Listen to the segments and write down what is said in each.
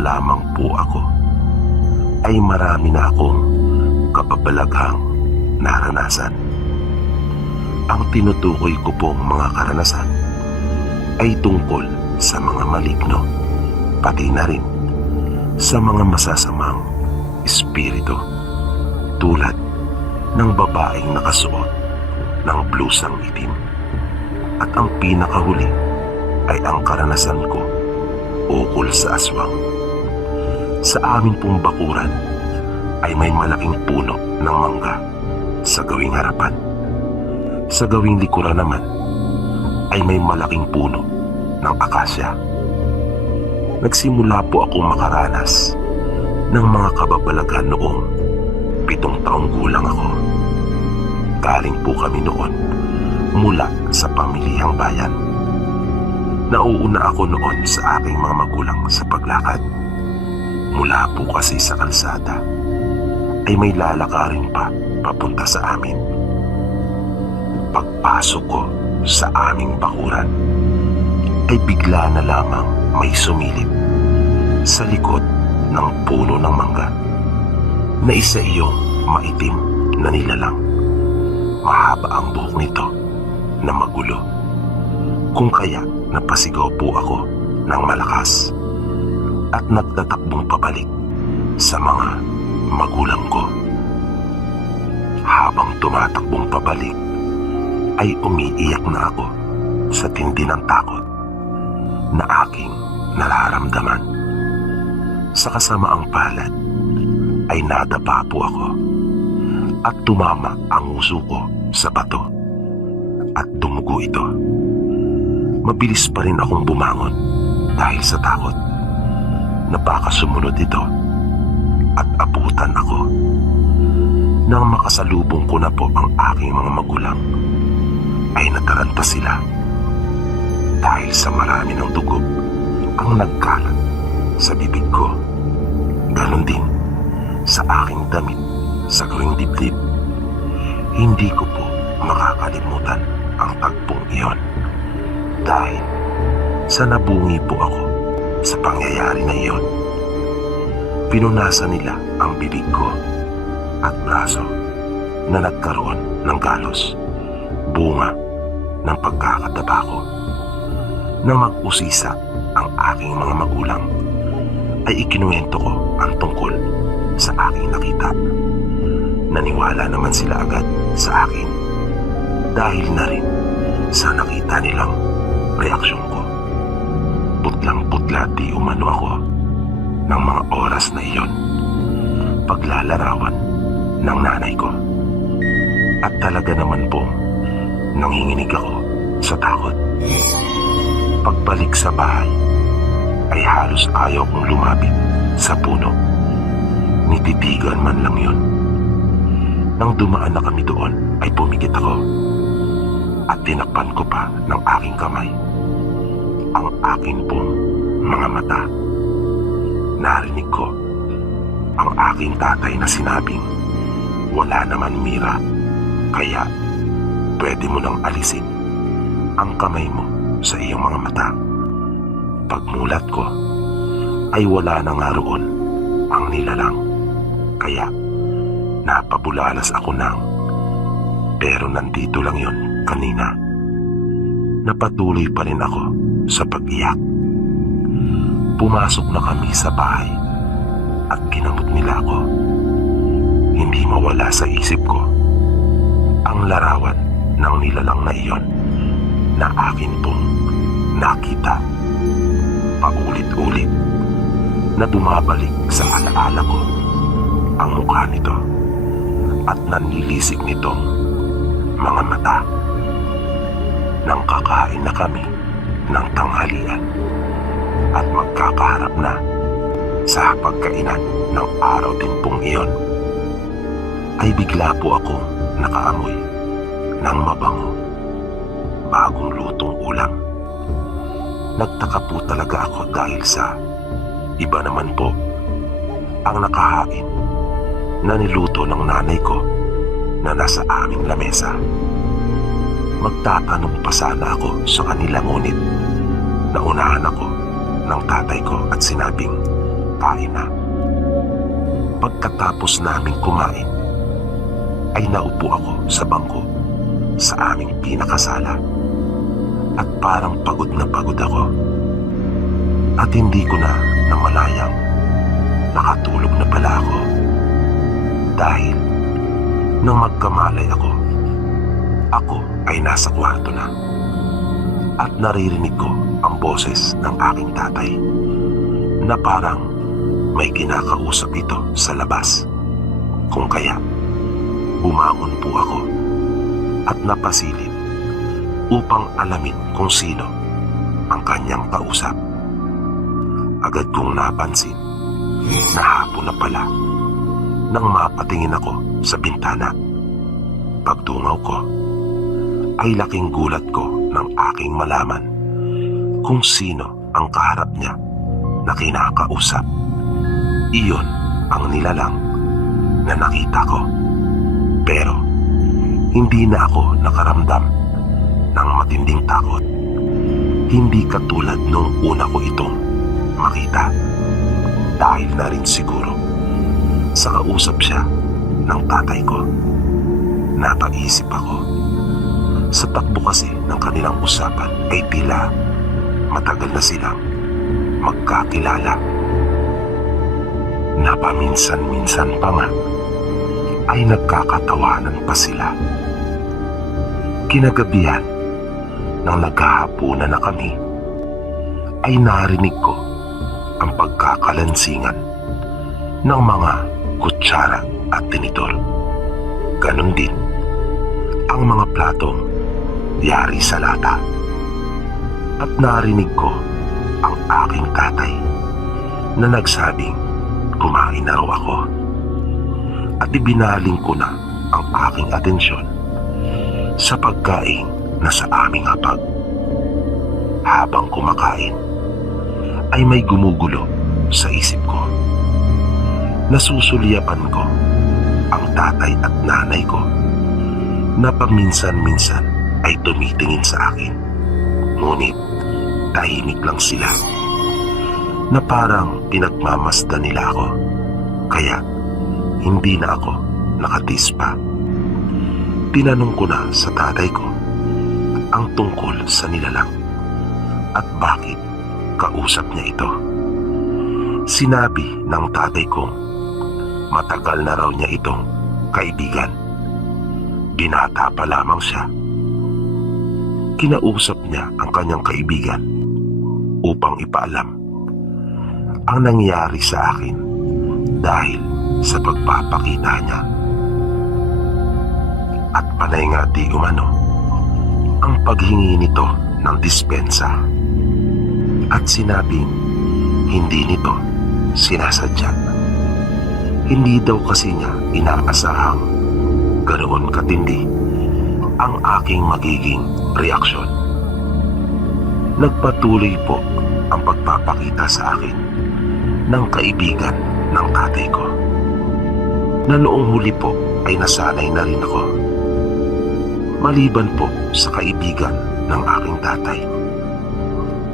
pa lamang po ako ay marami na akong kababalaghang naranasan. Ang tinutukoy ko pong mga karanasan ay tungkol sa mga maligno, pati na rin sa mga masasamang espiritu, tulad ng babaeng nakasuot ng blusang itim. At ang pinakahuli ay ang karanasan ko ukol sa aswang. Sa amin pong bakuran ay may malaking puno ng mangga sa gawing harapan. Sa gawing likuran naman ay may malaking puno ng akasya. Nagsimula po akong makaranas ng mga kababalaghan noong 7 taong gulang ako. Galing po kami noon mula sa pamilihang bayan. Nauuna ako noon sa aking mga magulang sa paglakad. Mula po kasi sa kalsada ay may lalakarin pa papunta sa amin. Pagpasok ko sa aming bakuran ay bigla na lamang may sumilip sa likod ng puno ng mangga na isa iyong maitim na nilalang. Mahaba ang buhok nito na magulo, kung kaya napasigaw po ako ng malakas at nagtatakbong pabalik sa mga magulang ko. Habang tumatakbong pabalik ay umiiyak na ako sa tindi ng takot na aking nararamdaman. Sa kasamaang palad ay nadapa po ako at tumama ang uso ko sa bato at dumugo ito. Mabilis pa rin akong bumangon dahil sa takot na baka sumunod ito at abutan ako. Nang makasalubong ko na po ang aking mga magulang ay nataranta sila dahil sa marami ng dugo ang nagkalat sa bibig ko. Ganon din sa aking damit sa gawing dibdib. Hindi ko po makakalimutan ang tagpong iyon dahil sa nabungi po ako sa pangyayari na iyon. Pinunasan nila ang bibig ko at braso na nagkaroon ng galos, bunga ng pagkakataba ko. Nang mag-usisa ang aking mga magulang ay ikinuwento ko ang tungkol sa aking nakita. Naniwala naman sila agad sa akin dahil na rin sa nakita nilang reaksyon ko. Putlang-putla di umano ako ng mga oras na iyon, paglalarawan ng nanay ko. At talaga naman po nanginginig ako sa takot. Pagbalik sa bahay ay halos ayaw kong lumapit sa puno. Nititigan man lang yun. Nang dumaan na kami doon ay pumikit ako at tinakpan ko pa ng aking kamay ang akin pong mga mata. Narinig ko ang aking tatay na sinabing wala naman mira, kaya pwede mo nang alisin ang kamay mo sa iyong mga mata. Pagmulat ko ay wala na nga roon ang nilalang, kaya napabulalas ako pero nandito lang yon kanina. Napatuloy pa rin ako sa pag-iyak. Pumasok na kami sa bahay at ginamot nila ako. Hindi mawala sa isip ko ang larawan ng nilalang na iyon na akin pong nakita paulit-ulit na bumabalik sa alaala ko ang mukha nito at nanlilisik nitong mga mata. Nang kakain na kami ng tanghalian at magkakaharap na sa pagkainan ng araw din pong iyon, ay bigla po ako nakaamoy ng mabango, bagong lutong ulam. Nagtaka po talaga ako dahil sa iba naman po ang nakahain na niluto ng nanay ko na nasa aming lamesa. Magtatanong pa sana ako sa kanila, ngunit naunahan ako ng tatay ko at sinabing kakain na. Pagkatapos naming kumain, ay naupo ako sa bangko sa aming pinakasala. At parang pagod na pagod ako. At hindi ko na namalayang nakatulog na pala ako. Dahil nang magkamalay ako ay nasa kwarto na. At naririnig ko ang boses ng aking tatay na parang may kinakausap ito sa labas. Kung kaya, bumangon po ako at napasilip upang alamin kung sino ang kanyang kausap. Agad kong napansin na hapon na pala nang mapatingin ako sa bintana. Pagtungaw ko, ay laking gulat ko nang aking malaman kung sino ang kaharap niya na kinakausap. Iyon ang nilalang na nakita ko. Pero hindi na ako nakaramdam ng matinding takot. Hindi katulad nung una ko itong makita. Dahil na rin siguro sa kausap siya ng tatay ko. Napaisip ako. Sa takbo kasi ng kanilang usapan ay tila matagal na silang magkakilala. Napaminsan-minsan pa nga ay nagkakatawanan pa sila. Kinagabihan nang naghahapunan na kami ay narinig ko ang pagkakalansingan ng mga kutsara at tinidor. Ganon din ang mga platong yari sa lata. At narinig ko ang aking tatay na nagsabing kumain na raw ako. At ibinaling ko na ang aking atensyon sa pagkain na sa aming hapag. Habang kumakain ay may gumugulo sa isip ko. Nasusulyapan ko ang tatay at nanay ko na paminsan-minsan ay tumitingin sa akin. Ngunit tahimik lang sila na parang pinagmamasdan nila ako. Kaya hindi na ako nakatis pa. Tinanong ko na sa tatay ko ang tungkol sa nilalang at bakit kausap niya ito. Sinabi ng tatay kong matagal na raw niya itong kaibigan. Binata pa lamang siya. Kinausap niya ang kanyang kaibigan upang ipaalam ang nangyari sa akin dahil sa pagpapakita niya. At panay nga di umano ang paghingi nito ng dispensa. At sinabing hindi nito sinasadya. Hindi daw kasi niya inaasahang ganoon katindi ang aking magiging reaksyon. Nagpatuloy po ang pagpapakita sa akin ng kaibigan ng tatay ko na noong huli po ay nasanay na rin ako. Maliban po sa kaibigan ng aking tatay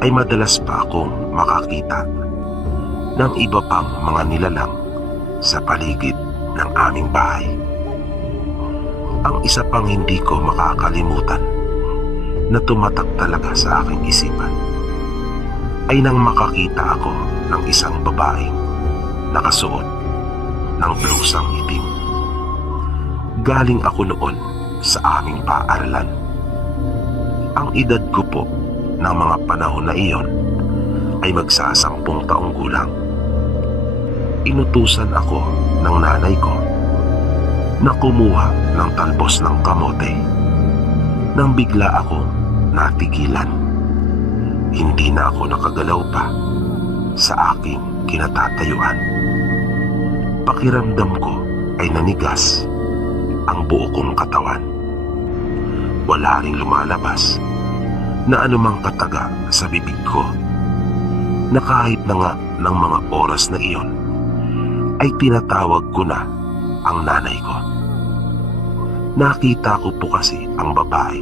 ay madalas pa akong makakita ng iba pang mga nilalang sa paligid ng aming bahay. Ang isa pang hindi ko makakalimutan na tumatak talaga sa aking isipan ay nang makakita ako ng isang babaeng nakasuot ng blusang itim. Galing ako noon sa aming paaralan. Ang edad ko po ng mga panahon na iyon ay magsasampung taong gulang. Inutusan ako ng nanay ko na kumuha ng talbos ng kamote nang bigla akong natigilan. Hindi na ako nakagalaw pa sa aking kinatatayuan. Pakiramdam ko ay nanigas ang buo kong katawan. Wala ring lumalabas na anumang kataga sa bibig ko, na kahit na nga ng mga oras na iyon ay tinatawag ko na ang nanay ko. Nakita ko po kasi ang babae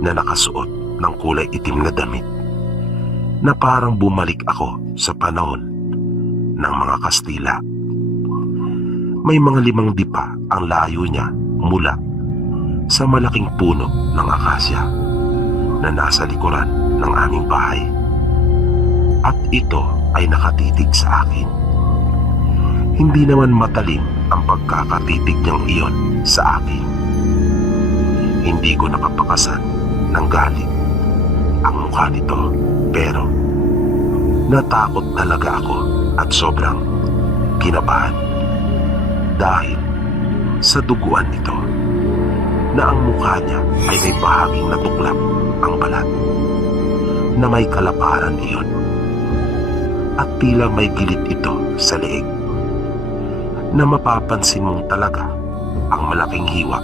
na nakasuot ng kulay itim na damit, na parang bumalik ako sa panahon ng mga Kastila. May mga 5 dipa ang layo niya mula sa malaking puno ng akasya na nasa likuran ng aming bahay. At ito ay nakatitig sa akin. Hindi naman matalim ang pagkakatitig niyang iyon sa akin. Hindi ko napapakasan ng galit ang mukha nito, pero natakot talaga ako at sobrang kinabahan dahil sa duguan nito na ang mukha niya ay may bahaging natuklap ang balat na may kalaparan iyon at tila may gilid ito sa leeg na mapapansin mong talaga ang malaking hiwa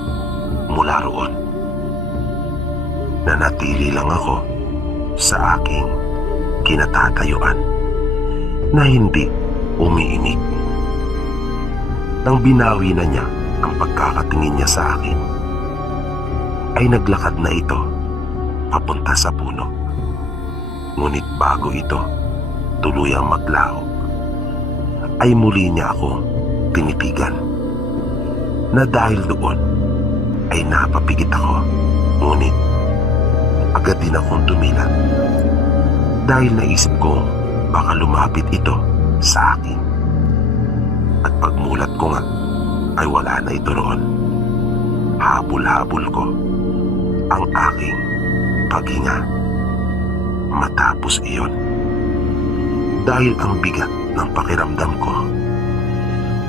mula roon. Nanatili lang ako sa aking kinatatayuan na hindi umiinig. Nang binawi na niya ang pagkakatingin niya sa akin, ay naglakad na ito papunta sa puno. Ngunit bago ito tuluyang maglaho, ay muli niya akong tinitigan na dahil doon ay napapigit ako. Ngunit agad din akong tumilat dahil naisip kong baka lumapit ito sa akin. At pagmulat ko nga ay wala na ito roon. Habol-habol ko ang aking paghinga matapos iyon dahil ang bigat ng pakiramdam ko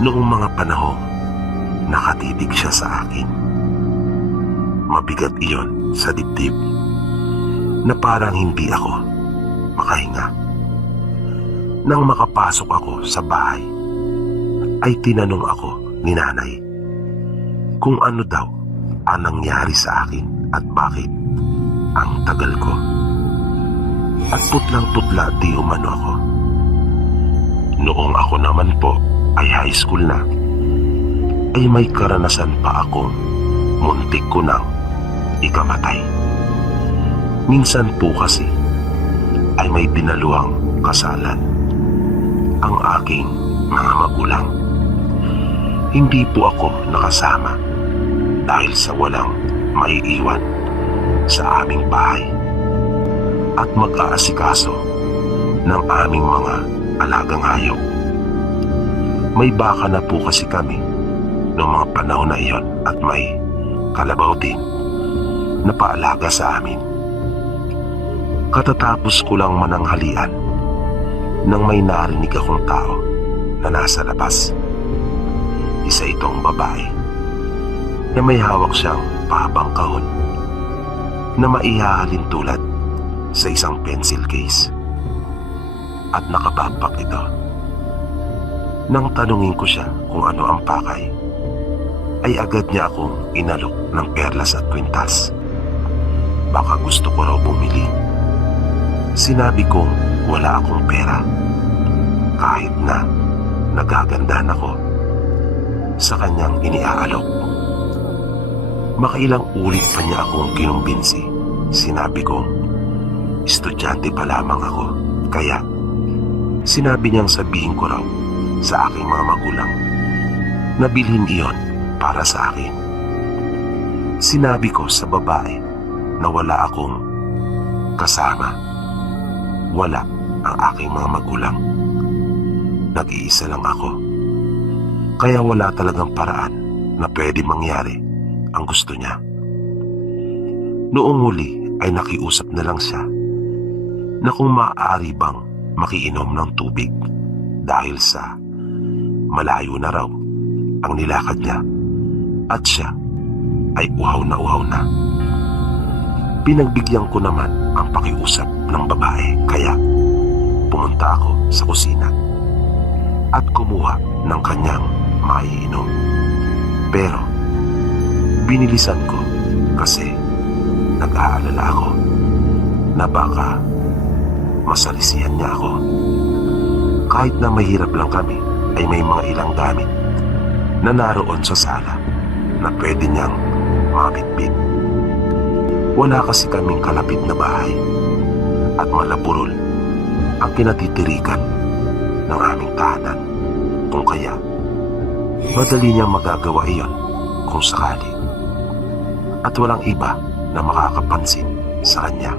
noong mga panahong nakatitig siya sa akin. Mabigat iyon sa dibdib na parang hindi ako makahinga. Nang makapasok ako sa bahay, ay tinanong ako ni nanay kung ano daw ang nangyari sa akin at bakit ang tagal ko. At putlang-putla di umano ako. Noong ako naman po ay high school na, ay may karanasan pa akong muntik ko nang ikamatay. Minsan po kasi ay may dinaluhang kasalan ang aking mga magulang. Hindi po ako nakasama dahil sa walang maiiwan sa aming bahay at mag-aasikaso ng aming mga alagang hayop. May baka na po kasi kami noong mga panahon na iyon at may kalabaw din na paalaga sa amin. Katatapos ko lang mananghalian nang may narinig akong tao na nasa labas. Isa itong babae na may hawak siyang pahabang kahon na maihahalin tulad sa isang pencil case at nakabackpack ito. Nang tanungin ko siya kung ano ang pakay, ay agad niya akong inalok ng perlas at kwintas. Baka gusto ko raw bumili. Sinabi kong wala akong pera, kahit na nagagandahan ako sa kanyang iniaalok. Makailang ulit pa niya akong kinumbinsi. Sinabi kong estudyante pa lamang ako, kaya sinabi niyang sabihin ko raw sa aking mga magulang na bilhin iyon para sa akin. Sinabi ko sa babae na wala akong kasama. Wala ang aking mga magulang. Nag-iisa lang ako. Kaya wala talagang paraan na pwede mangyari ang gusto niya. Noong huli ay nakiusap na lang siya na kung maaari bang makiinom ng tubig dahil sa malayo na raw ang nilakad niya at siya ay uhaw na. Pinagbigyan ko naman ang pakiusap ng babae, kaya pumunta ako sa kusina at kumuha ng kanyang maiinom. Pero binilisan ko kasi nag-aalala ako na baka masalisihan niya ako. Kahit na mahirap lang kami, ay may mga ilang gamit na naroon sa sala na pwede niyang mabitbit. Wala kasi kaming kalapit na bahay at malaburol ang kinatitirikan ng aming tahanan. Kung kaya, madali niyang magagawa iyon kung sakali. At walang iba na makakapansin sa kanya.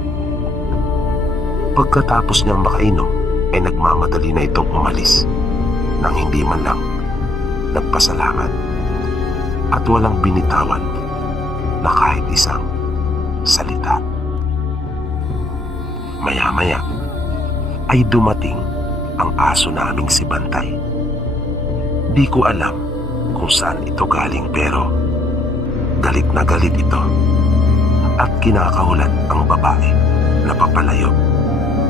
Pagkatapos niyang makainom, ay nagmamadali na itong umalis nang hindi man lang nagpasalamat at walang binitawan na kahit isang salita. Maya-maya ay dumating ang aso naming si Bantay. Di ko alam kung saan ito galing pero galit na galit ito at kinakahulan ang babae na papalayo.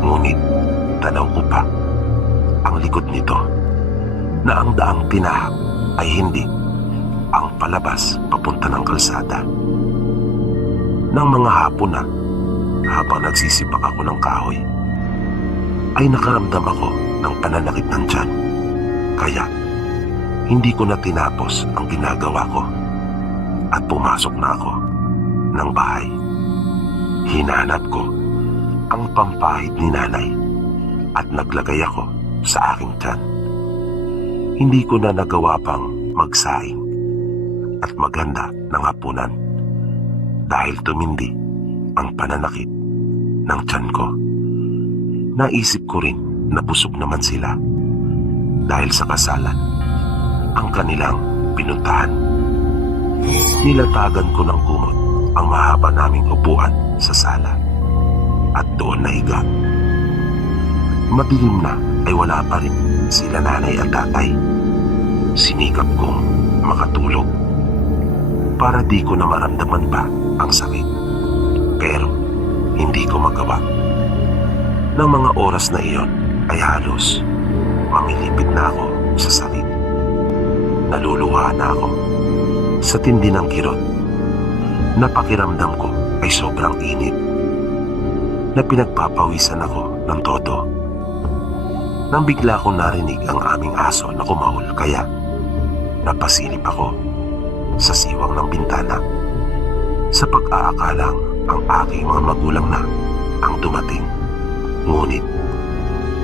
Ngunit tanaw ko pa ang likod nito na ang daang tinahak ay hindi ang palabas papunta ng kalsada. Nang mga hapon na, habang nagsisipak ako ng kahoy, ay nakaramdam ako ng pananakit ng tiyan. Kaya hindi ko na tinapos ang ginagawa ko at pumasok na ako ng bahay. Hinanap ko ang pampahid ni nanay at naglagay ako sa aking tiyan. Hindi ko na nagawa pang magsaing at maganda ng hapunan dahil tumindi ang pananakit ng tiyan ko. Naisip ko rin na busog naman sila dahil sa kasalan ang kanilang pinuntahan. Nilatagan ko ng kumot ang mahaba naming upuan sa sala at doon nahiga. Madilim na ay wala pa rin sila nanay at tatay. Sinikap kong makatulog para di ko na maramdaman pa ang sakit. Pero hindi ko magawa. Nang mga oras na iyon ay halos mamilipit na ako sa sakit. Naluluha na ako sa tindi ng kirot. Napakiramdam ko ay sobrang init na pinagpapawisan ako ng todo. Nang bigla kong narinig ang aming aso na kumahol kaya napasilip ako sa siwang ng bintana sa pag-aakalang ang aking mga magulang na ang dumating. Ngunit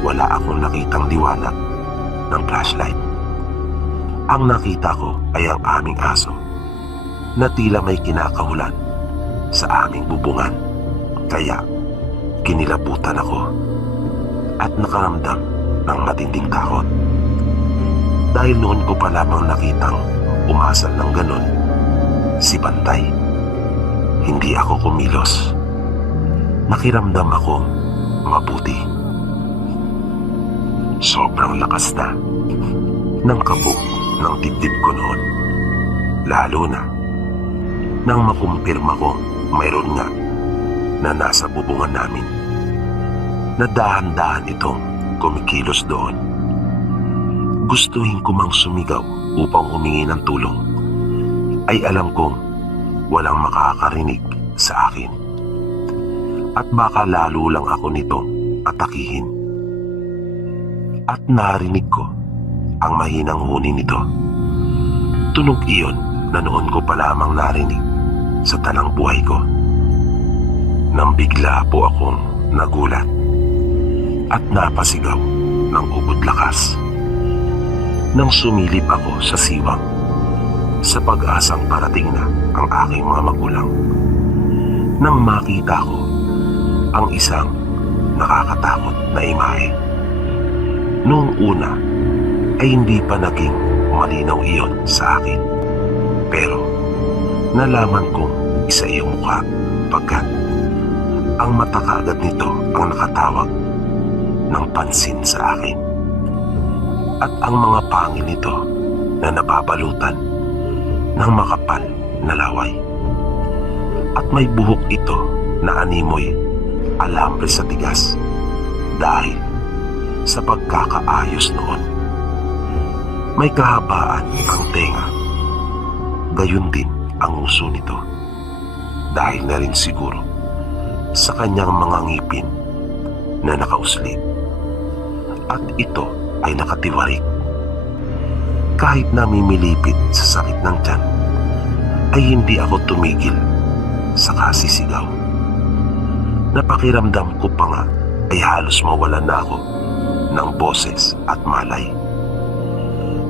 wala akong nakitang liwanag ng flashlight. Ang nakita ko ay ang aming aso na tila may kinakahulan sa aming bubungan. Kaya kinilabutan ako at nakaramdam ng matinding takot. Dahil noon ko pa lamang nakitang umasal ng ganon si Bantay. Hindi ako kumilos. Nakiramdam ako mabuti. Sobrang lakas na ng kabog ng dibdib ko noon. Lalo na nang makumpirma ko mayroon nga na nasa bubungan namin na dahan-dahan itong kumikilos doon. Gustuhin ko mang sumigaw upang humingi ng tulong ay alam kong walang makakarinig sa akin at baka lalo lang ako nitong atakihin. At narinig ko ang mahinang huni nito. Tunog iyon na noon ko pa lamang narinig sa tanang buhay ko. Nang bigla po akong nagulat at napasigaw ng ubod lakas. Nang sumilip ako sa siwang sa pag-asang parating na ang aking mga magulang. Nang makita ko ang isang nakakatakot na imahe. Noong una ay hindi pa naging malinaw iyon sa akin. Pero nalaman kong isa iyong mukha pagkat ang mata kaagad nito ang nakatawag ng pansin sa akin. At ang mga pangil nito na nababalutan ng makapal na laway. At may buhok ito na animoy alambre sa tigas dahil sa pagkakaayos noon. May kahabaan ang tenga. Gayon din ang uso nito dahil na rin siguro sa kanyang mga ngipin na nakauslit. At ito ay nakatiwarik. Kahit namimilipit sa sakit ng tiyan, ay hindi ako tumigil sa kasisigaw. Napakiramdam ko pa nga ay halos mawalan na ako ng boses at malay.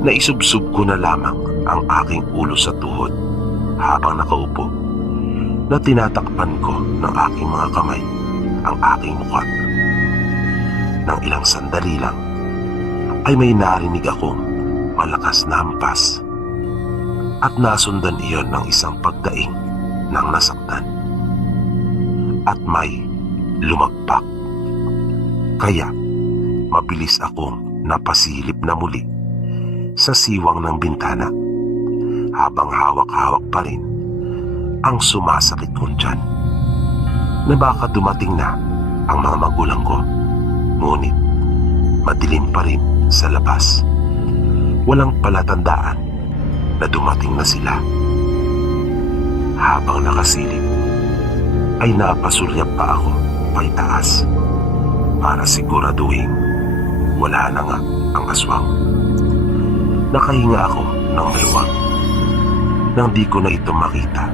Naisubsob ko na lamang ang aking ulo sa tuhod habang nakaupo na tinatakpan ko ng aking mga kamay ang aking mukha. Nang ilang sandali lang ay may narinig akong malakas na hampas at nasundan iyon ng isang pagdaing ng nasaktan at may lumagpak. Kaya mabilis akong napasilip na muli sa siwang ng bintana habang hawak-hawak pa rin ang sumasakit kong tiyan na baka dumating na ang mga magulang ko. Ngunit madilim pa rin sa labas. Walang palatandaan na dumating na sila. Habang nakasilip ay napasulyap pa ako paitaas para siguraduhin wala na nga ang aswang. Nakahinga ako ng maluwag nang di ko na ito makita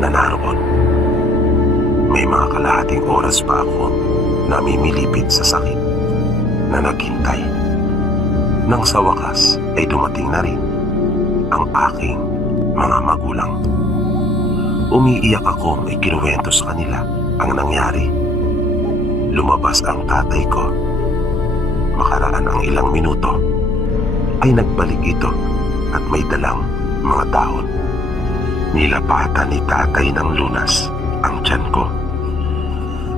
na naroon. May mga kalahating oras pa ako namimilipid sa sakit na naghintay. Nang sa wakas ay dumating na rin ang aking mga magulang. Umiiyak akong ikinuwento sa kanila ang nangyari. Lumabas ang tatay ko. Makaraan ang ilang minuto ay nagbalik ito at may dalang mga dahon. Nilapatan ni tatay ng lunas ang tiyan ko.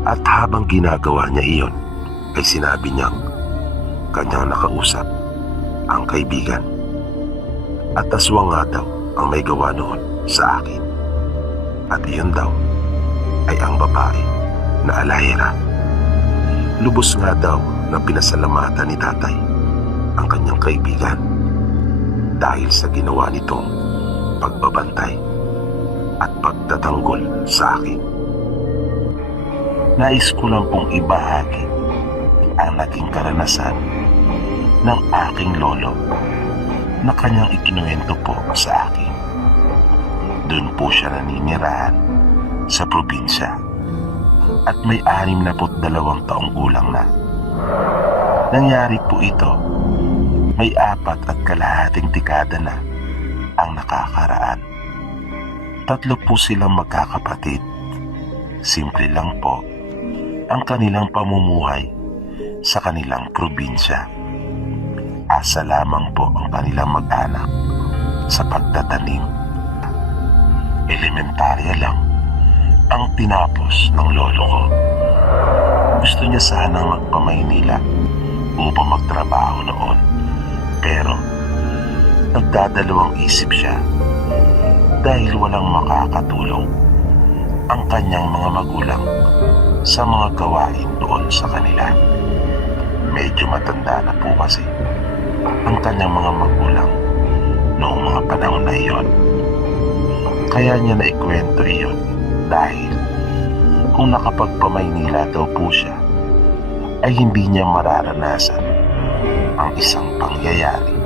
At habang ginagawa niya iyon ay sinabi niyang kanyang nakausap ang kaibigan. At aswang nga daw ang may gawa noon sa akin. At iyon daw ay ang babae na Alahira. Lubos nga daw na pinasalamatan ni tatay ang kanyang kaibigan dahil sa ginawa nitong pagbabantay at pagtatanggol sa akin. Nais ko lang pong ibahagi ang naging karanasan ng aking lolo na kanyang ikinuwento po sa akin. Doon po siya naninirahan sa probinsya at may 62 taong gulang na. Nangyari po ito, may 4.5 dekada na ang nakakaraan. 3 po silang magkakapatid. Simple lang po ang kanilang pamumuhay sa kanilang probinsya. Asa lamang po ang kanilang mag-anak sa pagtatanim. Elementarya lang ang tinapos ng lolo ko. Gusto niya sanang magpa-Maynila upang magtrabaho noon. Pero nagdadalawang isip siya dahil walang makakatulong ang kanyang mga magulang sa mga gawain doon sa kanila. Medyo matanda na po kasi ang kanyang mga magulang noong mga panahon na iyon. Kaya niya naikwento iyon dahil kung nakapagpa-Maynila daw po siya ay hindi niya mararanasan ang isang pangyayari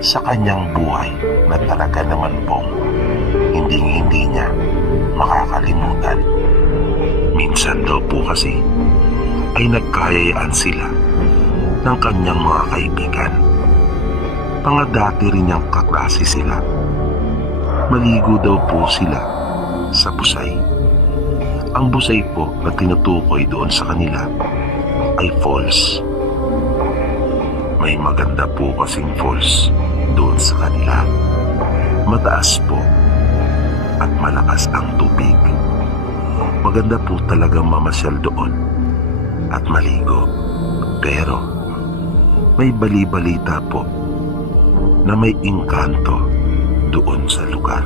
sa kanyang buhay na talaga naman pong hindi niya makakalimutan. Minsan daw po kasi ay nagkayayaan sila ng kanyang mga kaibigan. Mga dati rin niyang kaklase sila. Maligo daw po sila sa Busay. Ang Busay po na tinutukoy doon sa kanila ay falls. May maganda po kasing falls doon sa kanila. Mataas po at malakas ang tubig. Maganda po talagang mamasyal doon at maligo. Pero may bali-balita po na may engkanto doon sa lugar.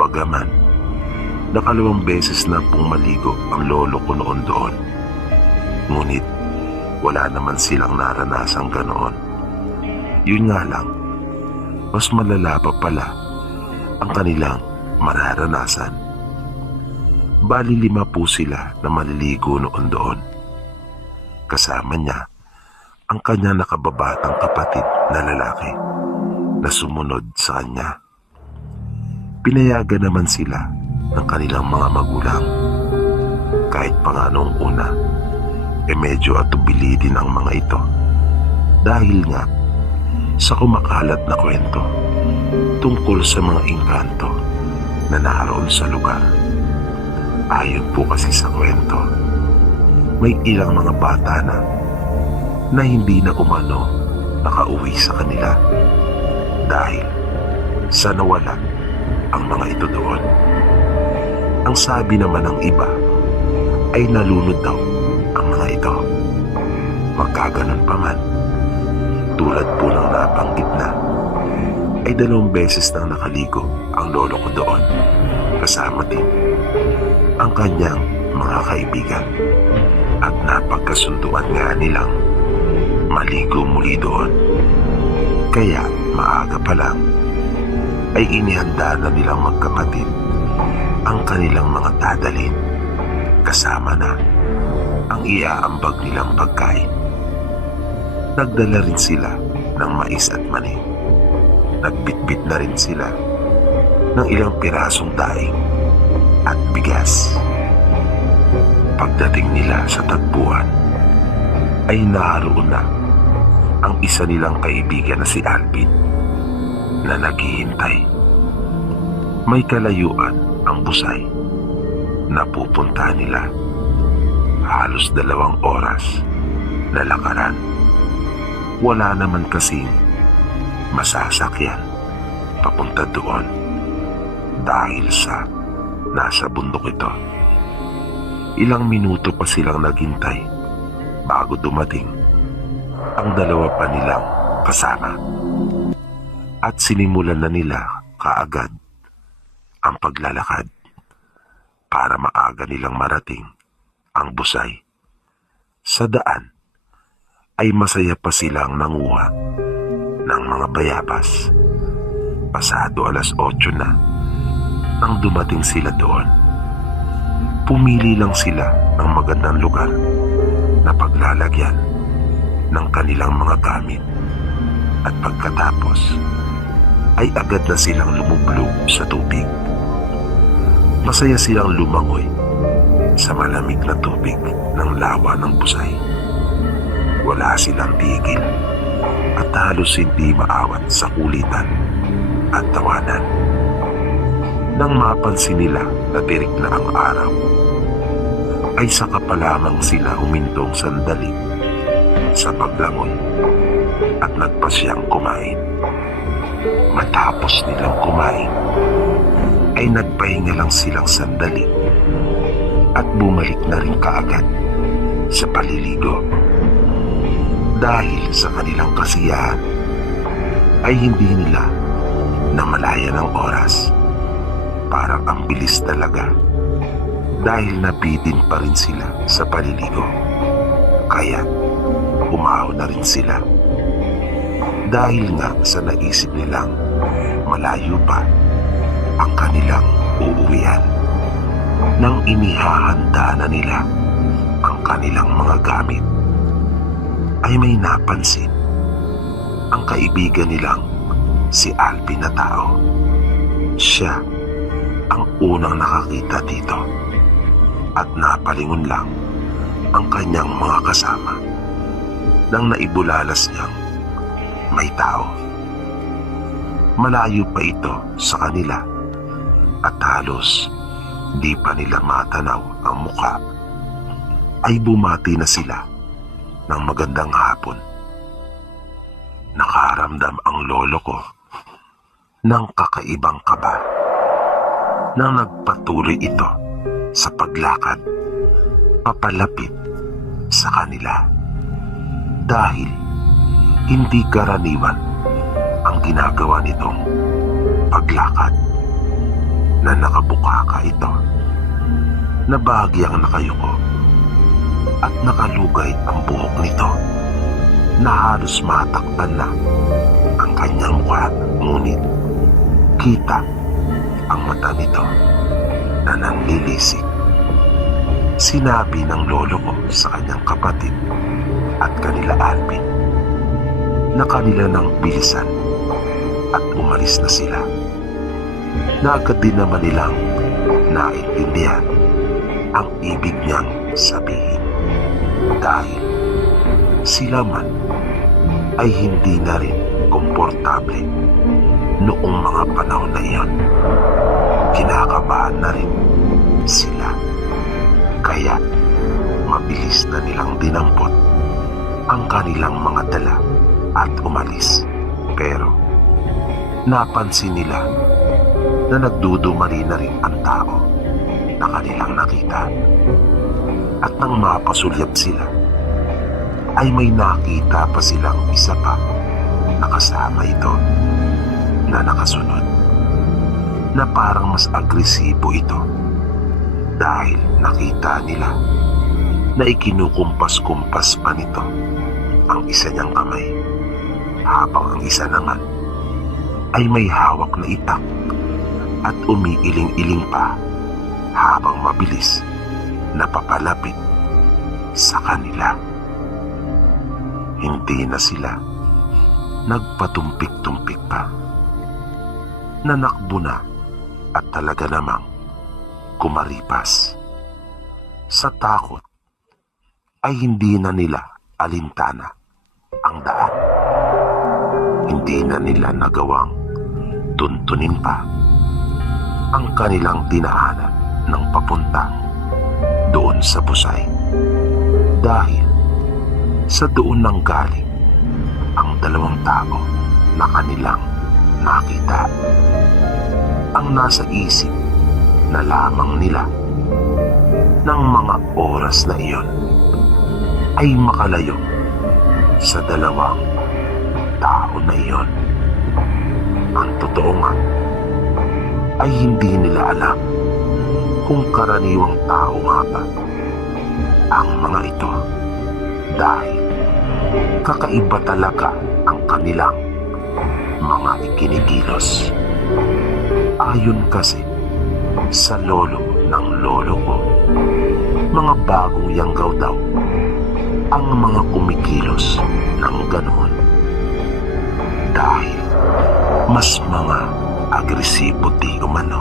Bagaman nakalawang beses na pong maligo ang lolo ko noon doon. Ngunit wala naman silang naranasang ganoon. Yun nga lang, mas malala pa pala ang kanilang mararanasan. Bali 5 po sila na maliligo noon doon. Kasama niya ang kanya nakababatang kapatid na lalaki na sumunod sa kanya. Pinayagan naman sila ng kanilang mga magulang. Kahit pa nga noong una medyo atubili din ang mga ito dahil nga sa kumakalat na kwento tungkol sa mga engkanto na naroon sa lugar. Ayon po kasi sa kwento, may ilang mga bata na hindi na umano nakauwi sa kanila dahil sa nawala ang mga ito doon. Ang sabi naman ng iba ay nalunod daw ang mga ito. Magkaganon pa man, tulad po ng nabanggit na, ay 2 beses nang nakaligo ang lolo ko doon, kasama din ang kanyang mga kaibigan, at napagkasunduan nga nilang maligo muli doon. Kaya maaga pa lang ay inihanda na nilang magkapatid ang kanilang mga dadalhin, kasama na ang iaambag nilang pagkain. Nagdala rin sila ng mais at mani. Nagbitbit na rin sila ng ilang pirasong daing at bigas. Pagdating nila sa tagpuan, ay naroon na ang isa nilang kaibigan na si Alvin na naghihintay. May kalayuan ang busay na pupunta nila. Halos 2 oras na lakaran. Wala naman kasing masasakyan papunta doon dahil sa nasa bundok ito. Ilang minuto pa silang naghintay bago dumating ang 2 pa nilang kasama. At sinimulan na nila kaagad ang paglalakad para maaga nilang marating ang busay. Sa daan ay masaya pa silang nanguha ng mga bayabas. Pasado 8:00 na nang dumating sila doon. Pumili lang sila ng magandang lugar na paglalagyan ng kanilang mga gamit, at pagkatapos ay agad na silang lumublog sa tubig. Masaya silang lumangoy sa malamig na tubig ng lawa ng busay. Wala silang tigil at halos hindi maawat sa kulitan at tawanan. Nang mapansin nila na tirik na ang araw, ay saka pa lamang sila humintong sandali sa paglangoy at nagpasyang kumain. Matapos nilang kumain, ay nagpahinga lang silang sandali at bumalik na rin kaagad sa paliligo. Dahil sa kanilang kasiyahan, ay hindi nila namalayan ang oras. Parang ang bilis talaga dahil nabitin pa rin sila sa paliligo. Kaya umahaw na rin sila dahil nga sa naisip nilang malayo pa ang kanilang uuwian. Nang inihahanda na nila ang kanilang mga gamit, ay may napansin ang kaibigan nilang si Alvin na tao. Siya ang unang nakakita dito at napalingon lang ang kanyang mga kasama nang naibulalas niyang may tao. Malayo pa ito sa kanila at halos di pa nila matanaw ang muka, ay bumati na sila ng magandang hapon. Nakaramdam ang lolo ko ng kakaibang kaba nang nagpatuloy ito sa paglakad papalapit sa kanila, dahil hindi karaniwan ang ginagawa nitong paglakad na nakabukaka ito, na bahagyang nakayuko at nakalugay ang buhok nito na halos matakpan na ang kanyang mukha, ngunit kita ang mata nito na nanlilisik. Sinabi ng lolo ko sa kanyang kapatid at kanila Alvin na kanila nang bilisan at umalis na sila. Naagad din naman nilang naintindihan ang ibig niyang sabihin. dahil sila man ay hindi na rin komportable noong mga panahon na iyon. Kinakabahan na rin sila, kaya mabilis na nilang dinampot ang kanilang mga dala at umalis. Pero napansin nila na nagdudumali na rin ang tao na kanilang nakita. At nang mapasulyap sila, ay may nakita pa silang isa pa na kasama ito na nakasunod, na parang mas agresibo ito dahil nakita nila na ikinukumpas-kumpas pa nito ang isa niyang kamay, habang ang isa naman ay may hawak na itak at umiiling-iling pa habang mabilis na papalapit sa kanila. Hindi na sila nagpatumpik-tumpik pa. Nanakbo na at talaga namang kumaripas. Sa takot ay hindi na nila alintana ang daan. Hindi na nila nagawang tuntunin pa ang kanilang dinaanan ng papunta doon sa Busay, dahil sa doon nang galing ang dalawang tao na kanilang nakita. Ang nasa isip na lamang nila ng mga oras na iyon ay makalayo sa dalawang tao na iyon. Ang totoo nga ay hindi nila alam kung karaniwang tao nga ba ang mga ito, dahil kakaiba talaga ang kanilang mga ikinikilos. Ayon kasi sa lolo ng lolo ko, mga bagong yanggaw daw ang mga kumikilos ng ganoon, dahil mas mga agresibo di umano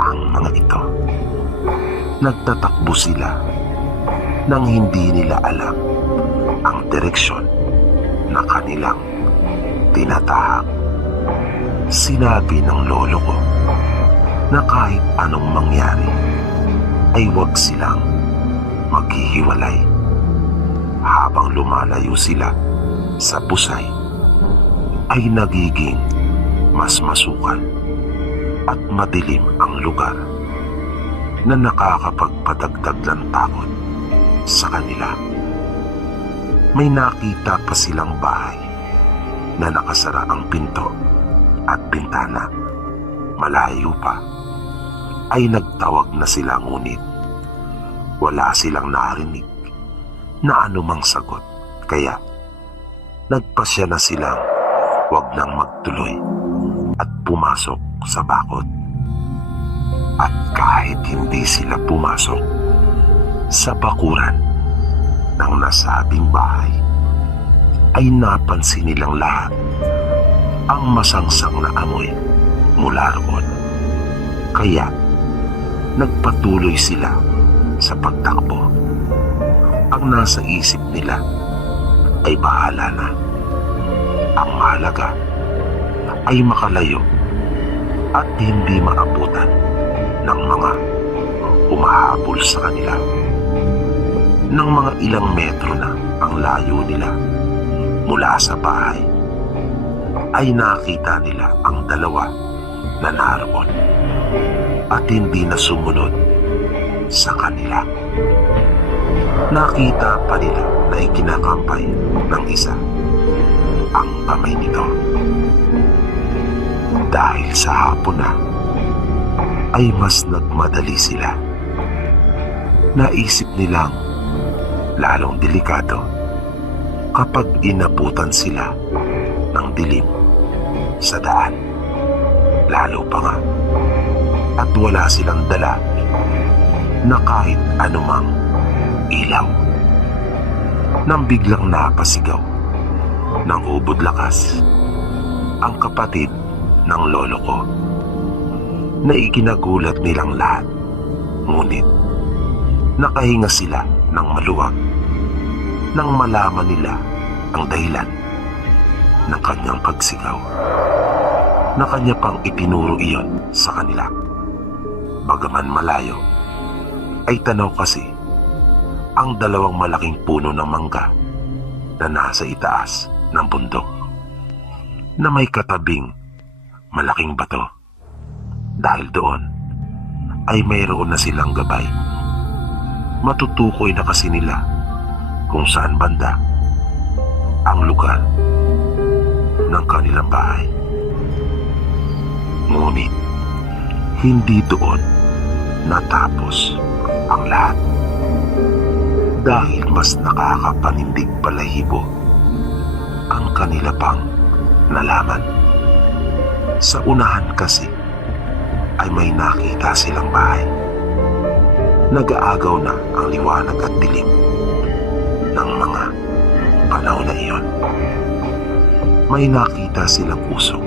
ang mga ito. Nagtatakbo sila nang hindi nila alam ang direksyon na kanilang tinatahak. Sinabi ng lolo ko na kahit anong mangyari ay huwag silang maghihiwalay. Habang lumalayo sila sa Busay ay nagiging mas masukal at madilim ang lugar na nakakapagpadagdag ng takot sa kanila. May nakita pa silang bahay na nakasara ang pinto at bintana. Malayo pa ay nagtawag na sila, ngunit wala silang narinig na anumang sagot, kaya nagpasya na silang wag nang magtuloy at pumasok sa bakod. At kahit hindi sila pumasok sa bakuran ng nasabing bahay, ay napansin nilang lahat ang masangsang na amoy mula roon. Kaya nagpatuloy sila sa pagtakbo. Ang nasa isip nila ay bahala na. Ang mahalaga ay makalayo at hindi maabutan ng mga humahabol sa kanila. Nang mga ilang metro na ang layo nila mula sa bahay, ay nakita nila ang dalawa na naroon at hindi na sumunod sa kanila. Nakita pa nila na ikinakampay ng isa ang kamay nito. Dahil sa hapon na, ay mas nagmadali sila. Naisip nilang lalong delikado kapag inabutan sila ng dilim sa daan. Lalo pa nga at wala silang dala na kahit anumang ilaw. Nang biglang napasigaw ng ubod lakas ang kapatid ng lolo ko, na ikinagulat nilang lahat. Ngunit nakahinga sila ng maluwag nang malaman nila ang dahilan ng kanyang pagsigaw, na kanya pang itinuro iyon sa kanila. Bagaman malayo, ay tanaw kasi ang dalawang malaking puno ng mangga na nasa itaas ng bundok, na may katabing malaking bato. Dahil doon ay mayroon na silang gabay. Matutukoy na kasi nila kung saan banda ang lugar ng kanilang bahay. Ngunit hindi doon natapos ang lahat, dahil mas nakakapanindig balahibo ang kanila pang nalaman. Sa unahan kasi ay may nakita silang bahay. Nag-aagaw na ang liwanag at dilim ng mga panahon na iyon. May nakita silang usok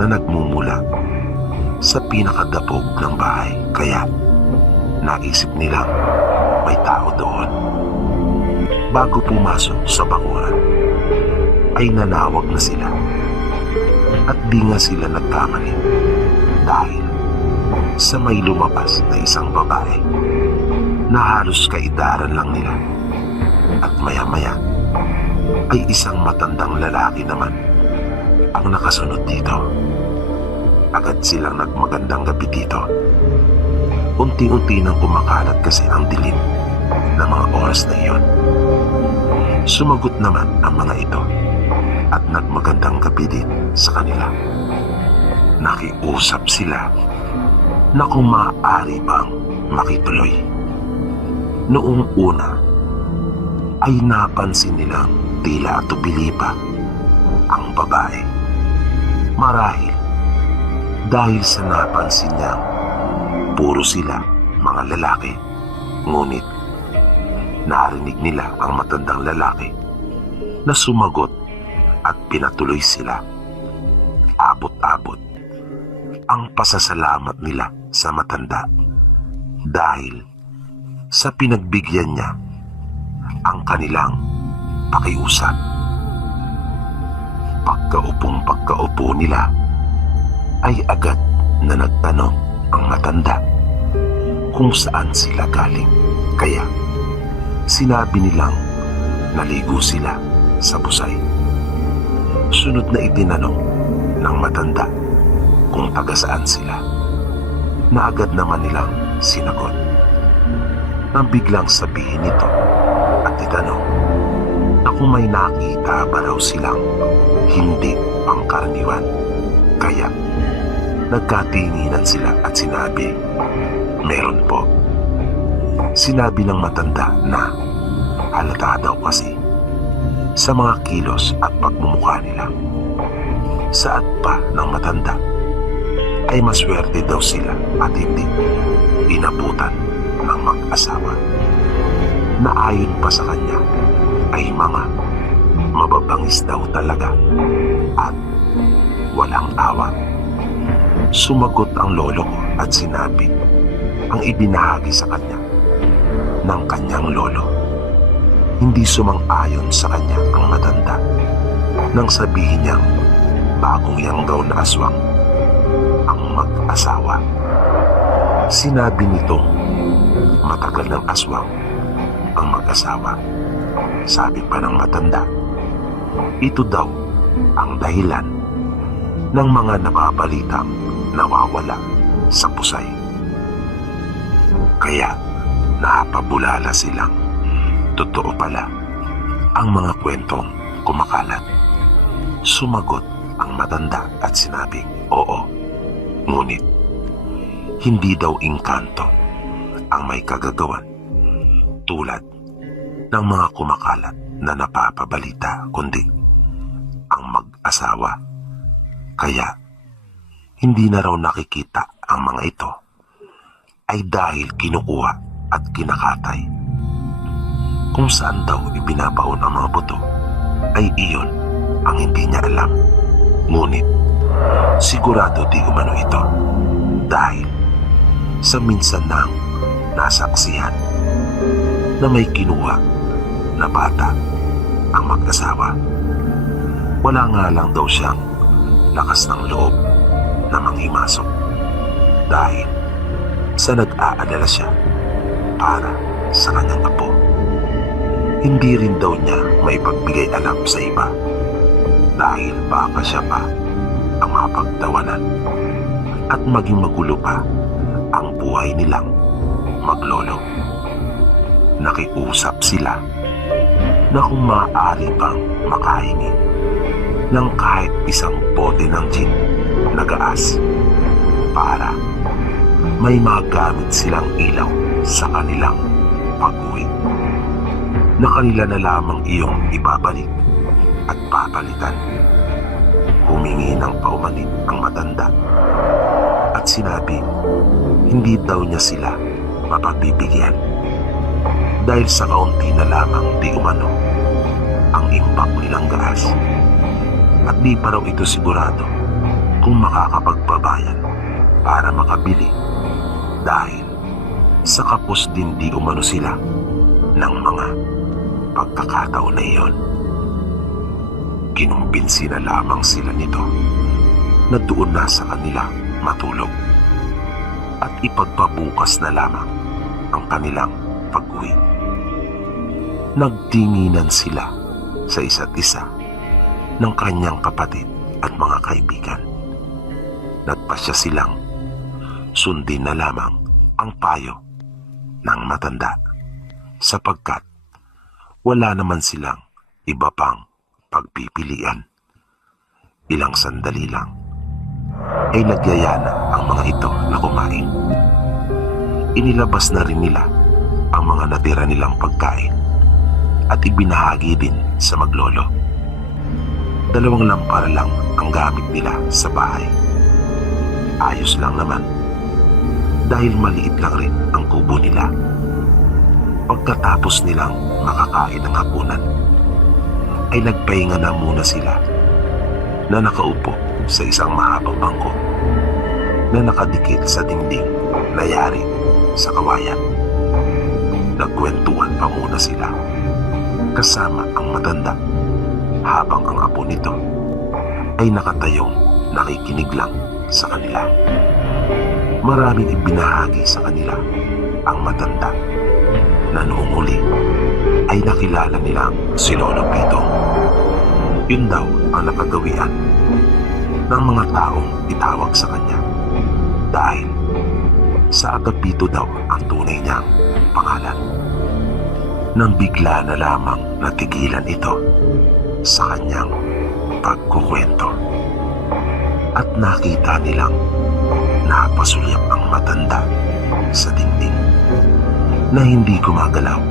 na nagmumula sa pinakadapog ng bahay, kaya naisip nilang may tao doon. Bago pumasok sa bakuran ay nanawag na sila, at di nga sila nagkamali, dahil sa may lumabas na isang babae na halos kaidaran lang nila, at maya-maya ay isang matandang lalaki naman ang nakasunod dito. Agad silang nagmagandang gabi dito. Unti-unti nang kumakalat kasi ang dilim ng mga oras na iyon. Sumagot naman ang mga ito at nagmagandang gabi din sa kanila. Nakiusap sila na kung maaari bang makituloy. Noong una ay napansin nilang tila tubili pa ang babae. Marahil dahil sa napansin niyang puro sila mga lalaki. Ngunit narinig nila ang matandang lalaki na sumagot at pinatuloy sila. Abot-abot ang pasasalamat nila sa matanda dahil sa pinagbigyan niya ang kanilang pakiusap. Pagkaupo nila ay agad na nagtanong ang matanda kung saan sila galing. Kaya sinabi nilang naligo sila sa busay. Sunod na itinanong ng matanda kung taga saan sila, na agad naman nilang sinagot. Nang biglang sabihin nito at itanong na kung may nakita ba raw silang hindi pangkaraniwan. Kaya nagkatinginan sila at sinabi, meron po. Sinabi ng matanda na halata daw kasi sa mga kilos at pagmumukha nila. Saad pa ng matanda ay maswerte daw sila at hindi inabutan ng mag-asawa, na ayon pa sa kanya ay mga mababangis daw talaga at walang awa. Sumagot ang lolo ko at sinabi ang ibinahagi sa kanya ng kanyang lolo. Hindi sumang-ayon sa kanya ang matanda nang sabihin niyang bagong yanggaw na aswang ang mag-asawa. Sinabi nitong matagal ng aswang ang mag-asawa. Sabi pa ng matanda, ito daw ang dahilan ng mga nababalitang nawawala sa pusay. Kaya napabulala silang totoo pala ang mga kwentong kumakalat. Sumagot ang matanda at sinabi, oo, ngunit hindi daw engkanto ang may kagagawan tulad ng mga kumakalat na napapabalita, kundi ang mag-asawa. Kaya hindi na raw nakikita ang mga ito ay dahil kinukuha at kinakatay. Kung saan daw ibinabaon ang mga buto ay iyon ang hindi niya alam. Ngunit sigurado di umano ito dahil sa minsan nang nasaksihan na may kinuha na bata ang mag-asawa. Wala nga lang daw siyang lakas ng loob na manghimasok dahil sa nag-aalala siya para sa kanyang apo. Hindi rin daw niya maipagbigay alam sa iba dahil baka siya pa ang mapagtawanan at maging magulo pa ang buhay nilang maglolo. Nakiusap sila na kung maaari bang makahingi ng kahit isang bote ng gin na gaas para may magamit silang ilaw sa kanilang pag-uwi, na kanila na lamang iyong ibabalik at papalitan. Humingi ng paumanhin ang matanda at sinabi hindi daw niya sila mapagbibigyan dahil sa kaunti na lamang di umano ang imbak nilang gaas at di pa raw ito sigurado kung makakapagbabayan para makabili dahil sa kapos din di umano sila ng mga pagkakataon na iyon. Kinumbinsi na lamang sila nito na doon na sa kanila matulog at ipagpabukas na lamang ang kanilang pag-uwi. Nagtinginan sila sa isa't isa ng kanyang kapatid at mga kaibigan. Nagpasya silang sundin na lamang ang payo ng matanda sapagkat wala naman silang iba pang pagpipilian. Ilang sandali lang ay nagyaya na ang mga ito na kumain. Inilabas na rin nila ang mga natira nilang pagkain at ibinahagi din sa maglolo. 2 lampara lang ang gamit nila sa bahay. Ayos lang naman dahil maliit lang rin ang kubo nila. Pagkatapos nilang makakain ng hapunan ay nagpahinga na muna sila na nakaupo sa isang mahabang bangko na nakadikit sa dingding na yari sa kawayan. Nagkwentuhan pa muna sila kasama ang matanda habang ang apo nito ay nakatayong nakikinig lang sa kanila. Maraming ibinahagi sa kanila ang matanda na noong huli ay nakilala nilang si Lolo Pitong. Yun daw ang nakagawian ng mga taong itawag sa kanya dahil sa Agapito daw ang tunay niyang pangalan. Nang bigla na lamang natigilan ito sa kanyang pagkukwento at nakita nilang napasulyap ang matanda sa dingding na hindi gumagalaw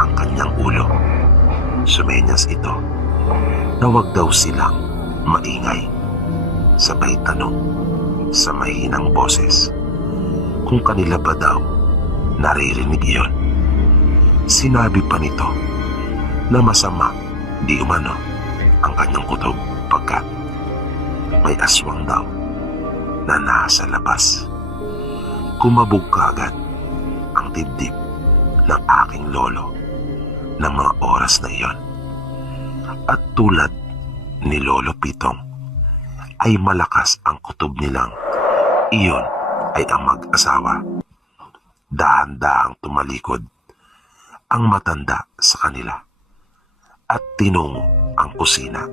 ang kanyang ulo. Sumenyas ito na wag daw silang maingay. Sabay tanong sa mahinang boses kung kanila ba daw naririnig iyon. Sinabi pa nito na masama di umano ang kanyang kutob pagkat may aswang daw na nasa labas. Kumabog kaagad ang dibdib ng aking lolo ng mga oras na iyon. At tulad ni Lolo Pitong ay malakas ang kutob nilang iyon ay ang mag-asawa. Dahan-dahang tumalikod ang matanda sa kanila at tinungo ang kusina.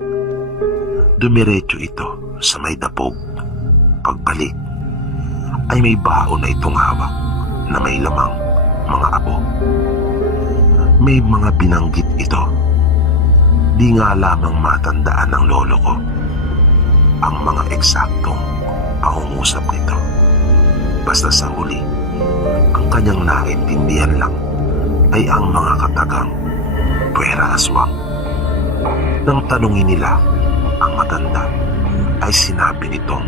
Dumiretso ito sa may dapog. Pagbalik ay may baon na itong hawak na may lamang mga abo. May mga binanggit ito. Di nga lamang matandaan ng lolo ko ang mga eksaktong pangungusap nito. Basta sa huli, ang kanyang naintindihan lang ay ang mga katagang puwera aswang. Nang tanungin nila ang matanda, ay sinabi nitong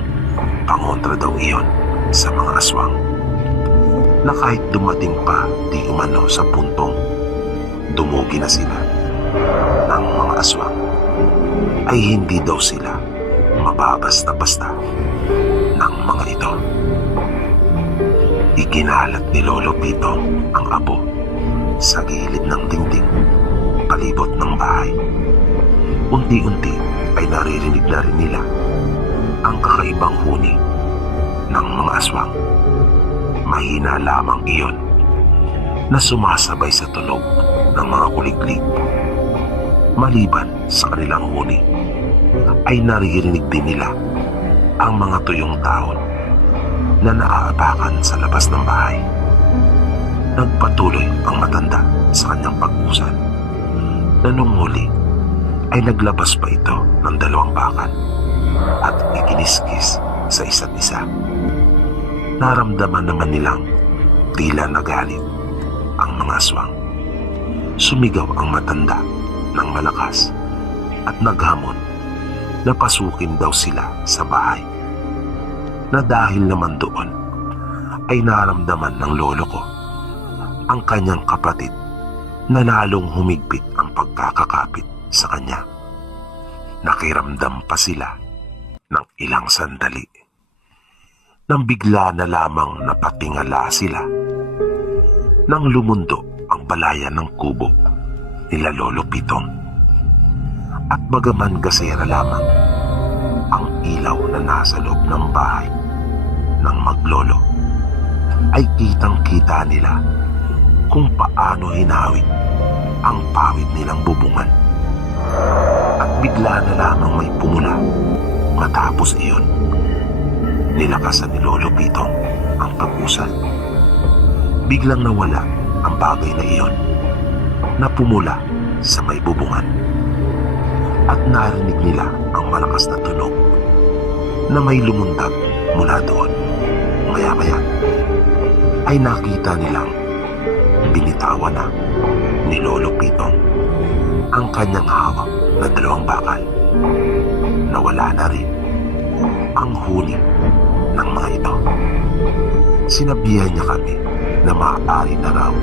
pangontra daw iyon sa mga aswang na kahit dumating pa di umano sa puntong dumugi na sila ng mga aswang ay hindi daw sila mababasta-basta ng mga ito. Ikinalat ni Lolo Pitong ang abo sa gilid ng dingding palibot ng bahay. Unti-unti ay naririnig na rin nila ang kakaibang huni ng mga aswang. Mahina lamang iyon na sumasabay sa tunog ng mga kuliglig. Maliban sa kanilang huni, ay naririnig din nila ang mga tuyong dahon na naaapakan sa labas ng bahay. Nagpatuloy ang matanda sa kanyang pag-usal na nung huli ay naglabas pa ito ng 2 bakal at ikiniskis sa isa't isa. Naramdaman naman nilang tila nagalit ang mga aswang. Sumigaw ang matanda ng malakas at naghamon na pasukin daw sila sa bahay. Na dahil naman doon ay naramdaman ng lolo ko ang kanyang kapatid na lalong humigpit ang pagkakakapit sa kanya. Nakiramdam pa sila ng ilang sandali nang bigla na lamang napatingala sila nang lumundo ang balayan ng kubo nila Lolo Pitong. At bagaman gasera lamang ang ilaw na nasa loob ng bahay ng maglolo, ay kitang-kita nila kung paano hinawid ang pawid nilang bubungan. At bigla na lamang may pumula. Matapos iyon, nilakasan ni Lolo Pitong ang pag-usal. Biglang nawala ang bagay na iyon na pumula sa may bubungan. At narinig nila ang malakas na tunog na may lumundag mula doon. Maya-maya ay nakita nilang binitawan na ni Lolo Pitong ang kanyang hawak na 2 bakal. Nawala na rin ang huni ng mga ito. Sinabihan niya kami na maaari na raw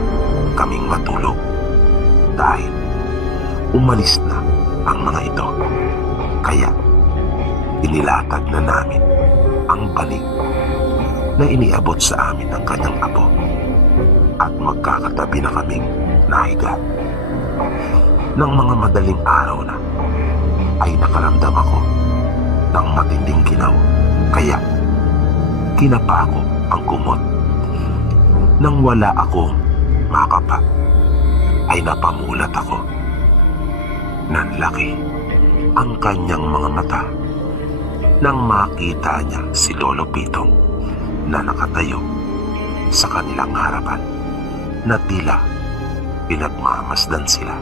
kaming matulog dahil umalis na ang mga ito. Kaya inilatag na namin ang banig na iniabot sa amin ng kanyang apo at magkakatabi na kaming nahiga. Nang mga madaling araw na ay nakaramdam ako ng matinding ginaw, kaya kinapa ko ang kumot. Nang wala akong makapa ay napamulat ako. Nanlaki ang kanyang mga mata nang makita niya si Lolo Pitong na nakatayo sa kanilang harapan na tila pinagmamasdan sila.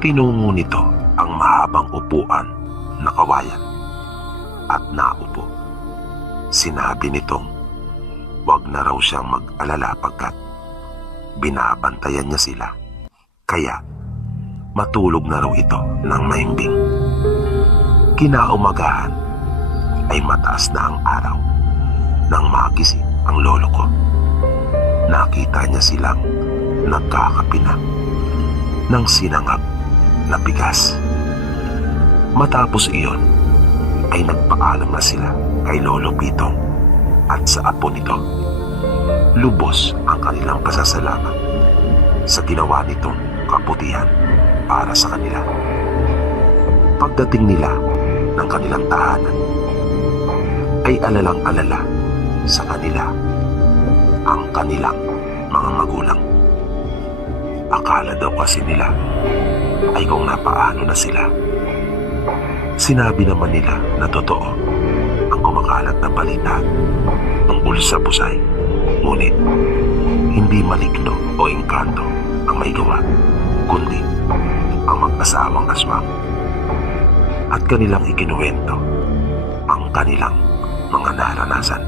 Tinungo nito ang mahabang upuan na kawayan at naupo. Sinabi nitong wag na raw siyang mag-alala pagkat binabantayan niya sila, kaya matulog na raw ito ng mahimbing. Kinaumagahan ay mataas na ang araw nang magising ang lolo ko. Nakita niya silang nagkakapina ng sinangag na bigas. Matapos iyon ay nagpaalam na sila kay Lolo Pitong at sa apo nito. Lubos ang kanilang pasasalamat sa ginawa nitong kabutihan para sa kanila. Pagdating nila ng kanilang tahanan ay alalang-alala sa kanila ang kanilang mga magulang. Akala daw kasi nila ay kung napaano na sila. Sinabi naman nila na totoo ang kumakalat na balita tungkol sa busay, ngunit hindi maligno o engkanto ang may gawa, kundi ang mag-asawang aswang. At kanilang ikinuwento ang kanilang mga naranasan.